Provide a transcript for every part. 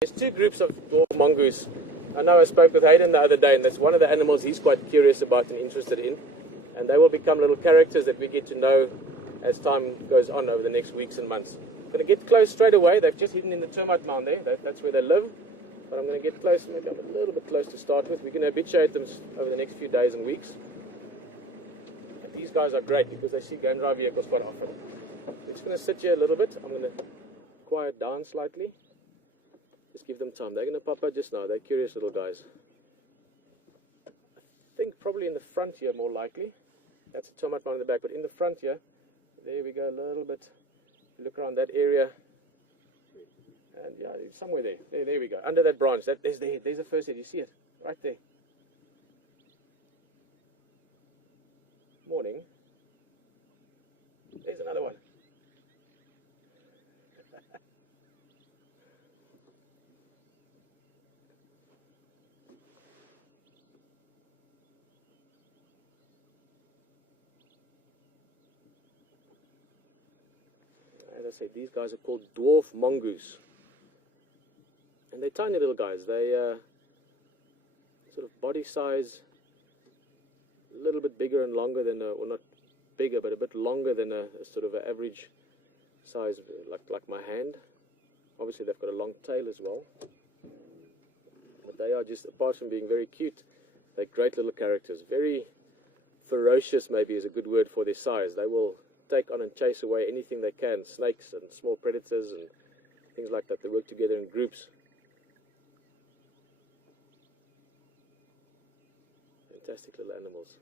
There's two groups of dwarf mongoose. I know I spoke with Hayden the other day, and that's one of the animals he's quite curious about and interested in. And they will become little characters that we get to know as time goes on over the next weeks and months. I'm going to get close straight away. They've just hidden in the termite mound there. That's where they live. But I'm going to get close, maybe I'm a little bit close to start with. We're going to habituate them over the next few days and weeks. And these guys are great because they see game drive vehicles quite often. I'm just going to sit here a little bit. I'm going to quiet down slightly. Just give them time. They're going to pop out just now. They're curious little guys. I think probably in the front here more likely. That's a termite mound in the back, but in the front here, there we go a little bit. Look around that area. And yeah, it's somewhere there. There we go. Under that branch. There's the head. There's the first head. You see it? Right there. Morning. There's another one. As I said, these guys are called Dwarf Mongoose. And they're tiny little guys. They sort of body size, a little bit bigger and longer than, or not bigger, but a bit longer than a sort of an average size, like my hand. Obviously they've got a long tail as well. But they are just, apart from being very cute, they're great little characters. Very ferocious maybe is a good word for their size. They will take on and chase away anything they can, snakes and small predators and things like that. They work together in groups. Fantastic little animals.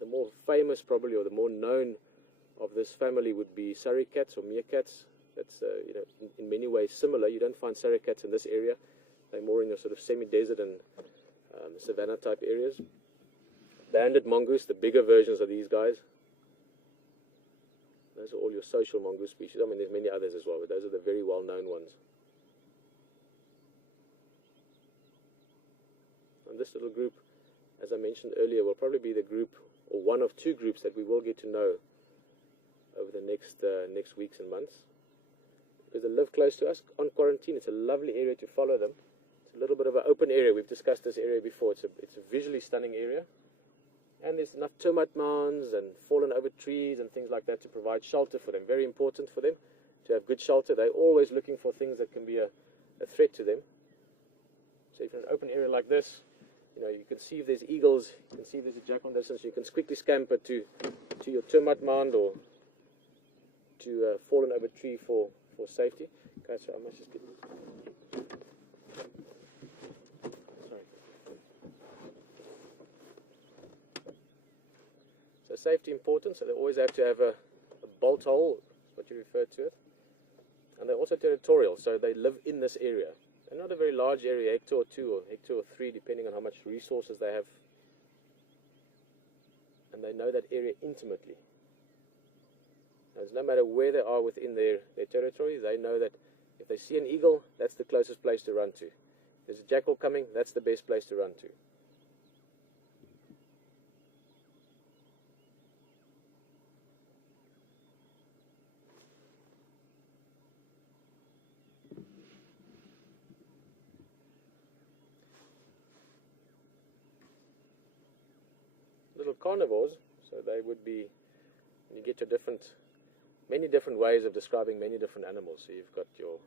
The more famous probably, or the more known of this family would be suricats or meerkats. That's in many ways similar. You don't find suricats in this area. They're more in your sort of semi-desert and savanna type areas. Banded mongoose, the bigger versions of these guys. Those are all your social mongoose species. I mean, there's many others as well, but those are the very well-known ones. And this little group, as I mentioned earlier, will probably be the group, or one of two groups that we will get to know over the next weeks and months. Because they live close to us on quarantine. It's a lovely area to follow them. It's a little bit of an open area. We've discussed this area before. It's a visually stunning area. And there's enough termite mounds and fallen over trees and things like that to provide shelter for them. Very important for them to have good shelter. They're always looking for things that can be a threat to them. So if you're in an open area like this, you can see if there's eagles, you can see if there's a jackal distance, you can quickly scamper to your termite mound or to a fallen over tree for safety. Okay, so I must just get... So safety important, so they always have to have a bolt hole, what you refer to it. And they're also territorial, so they live in this area. They're not a very large area, hectare or 2 or hectare or 3, depending on how much resources they have. And they know that area intimately. As no matter where they are within their territory, they know that if they see an eagle, that's the closest place to run to. If there's a jackal coming, that's the best place to run to. Little carnivores, so they would be, you get to many different ways of describing many different animals. So you've got your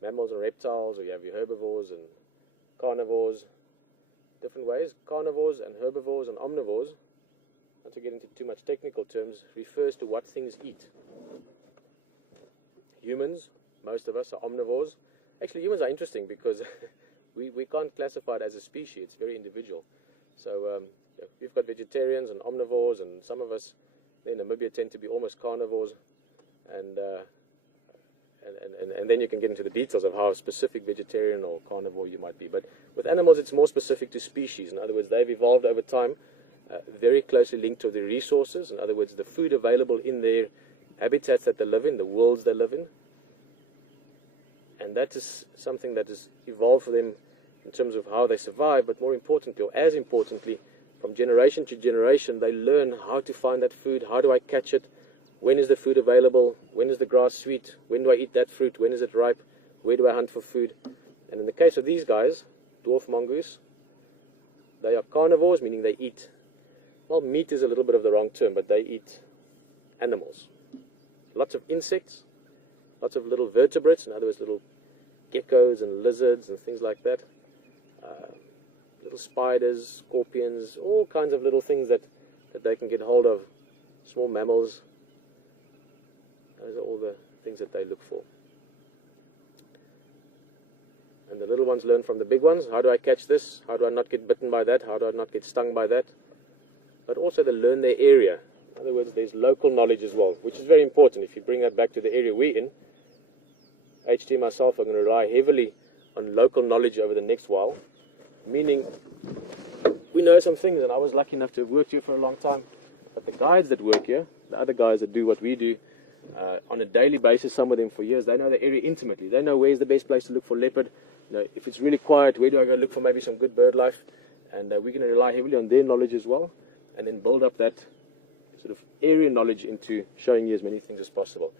mammals and reptiles, or you have your herbivores and carnivores, different ways. Carnivores and herbivores and omnivores, not to get into too much technical terms, refers to what things eat. Humans, most of us are omnivores. Actually, humans are interesting because we can't classify it as a species. It's very individual. So we've got vegetarians and omnivores, and some of us in Namibia tend to be almost carnivores, and then you can get into the details of how specific vegetarian or carnivore you might be. But with animals, it's more specific to species. In other words, they've evolved over time, very closely linked to the resources. In other words, the food available in their habitats that they live in, the worlds they live in. And that is something that has evolved for them in terms of how they survive, but more importantly, or as importantly, from generation to generation, they learn how to find that food. How do I catch it? When is the food available? When is the grass sweet? When do I eat that fruit? When is it ripe? Where do I hunt for food? And in the case of these guys, dwarf mongoose, they are carnivores, meaning they eat, well, meat is a little bit of the wrong term, but they eat animals. Lots of insects, lots of little vertebrates, in other words, little geckos and lizards and things like that. Little spiders, scorpions, all kinds of little things that they can get hold of. Small mammals. Those are all the things that they look for. And the little ones learn from the big ones. How do I catch this? How do I not get bitten by that? How do I not get stung by that? But also they learn their area. In other words, there's local knowledge as well, which is very important. If you bring that back to the area we're in, HT and myself are going to rely heavily on local knowledge over the next while, meaning we know some things, and I was lucky enough to have worked here for a long time, but the guides that work here, the other guys that do what we do on a daily basis, some of them for years, they know the area intimately. They know where's the best place to look for leopard. You know, if it's really quiet, where do I go look for maybe some good bird life? And we're going to rely heavily on their knowledge as well, and then build up that sort of area knowledge into showing you as many things as possible.